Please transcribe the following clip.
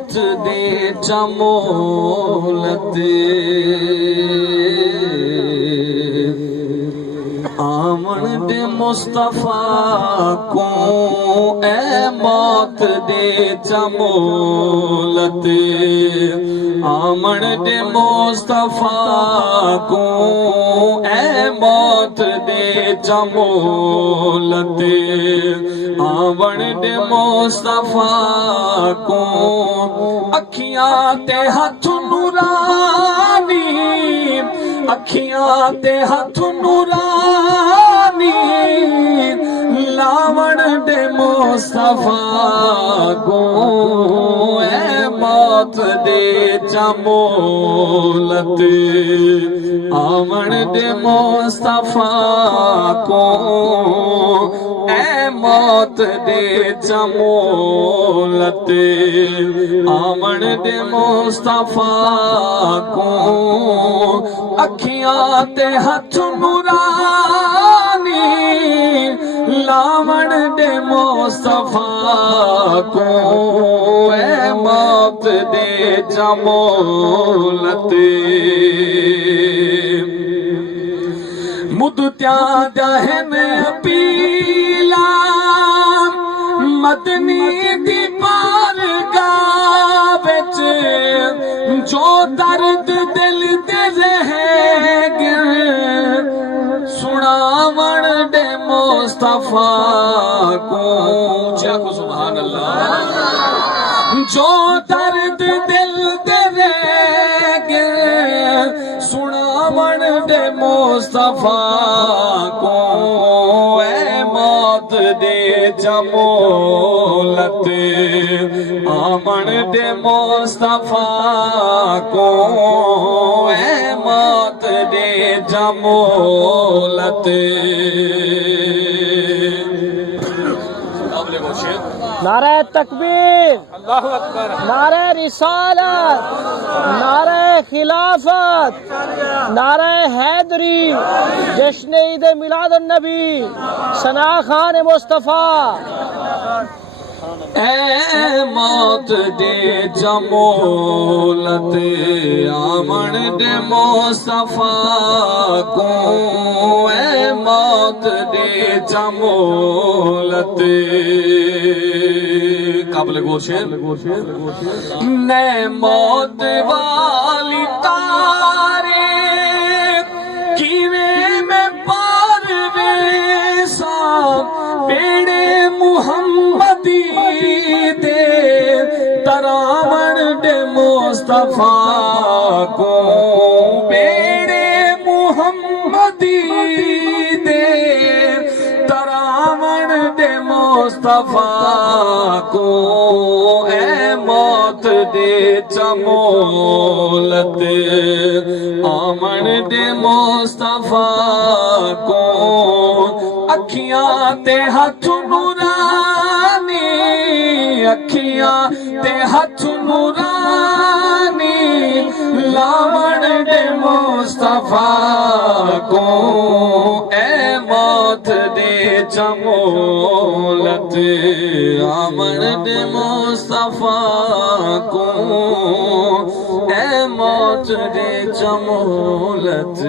मौत दे जमोलत आमन दे मुस्तफा को ए मौत दे जमोलत आमन दे मुस्तफा को ए मौत दे जमोलत आवन दे मुस्तफा को अखियां ते हथ नूरानी अखियां ते हथ नूरानी लावण दे मुस्तफा को ए मौत दे जमोलत आवन दे मुस्तफा को ए मौत दे जमोलत आवन दे मुस्तफा को अखियां ते हथ नूरानी लावण दे मुस्तफा को ए मौत दे जमोलत मुद्दत्या दहन पीला मदनी दी बारगाह विच जो दर्द दिल दे रह गए सुनावण दे मुस्तफा को चक सुभान अल्लाह जो दर्द दिल दे रह गए सुनावण दे मुस्तफा को ए मौत दे जमोलत आमन दे मुस्तफा को ए मौत दे जमोलत नारे तकबीर, अल्लाहु अकबर, नारे रिसालत, नारे खिलाफत, नारे हैदरी, जश्न ईद मिलाद नबी, सना खान मुस्तफा। ए मौत दे जमोलत आमन दे मुस्तफा को ए मौत दे जमोलत काबिल गौर शेर ने मौत वाली तारे किवें में पार वे साहब बेड़े मुहम्मदी दे तरावण दे मुस्तफा को बेड़े मुहम्मदी दे तरावण दे मुस्तफा को ए मौत दे जमोलत आमन दे मुस्तफा को अखियां ते हथ नूरानी अखियां ते हथ नूरानी लावण दे मुस्तफा को ए मौत दे जमोलत आमन दे मुस्तफा को ए मौत दे जमोलत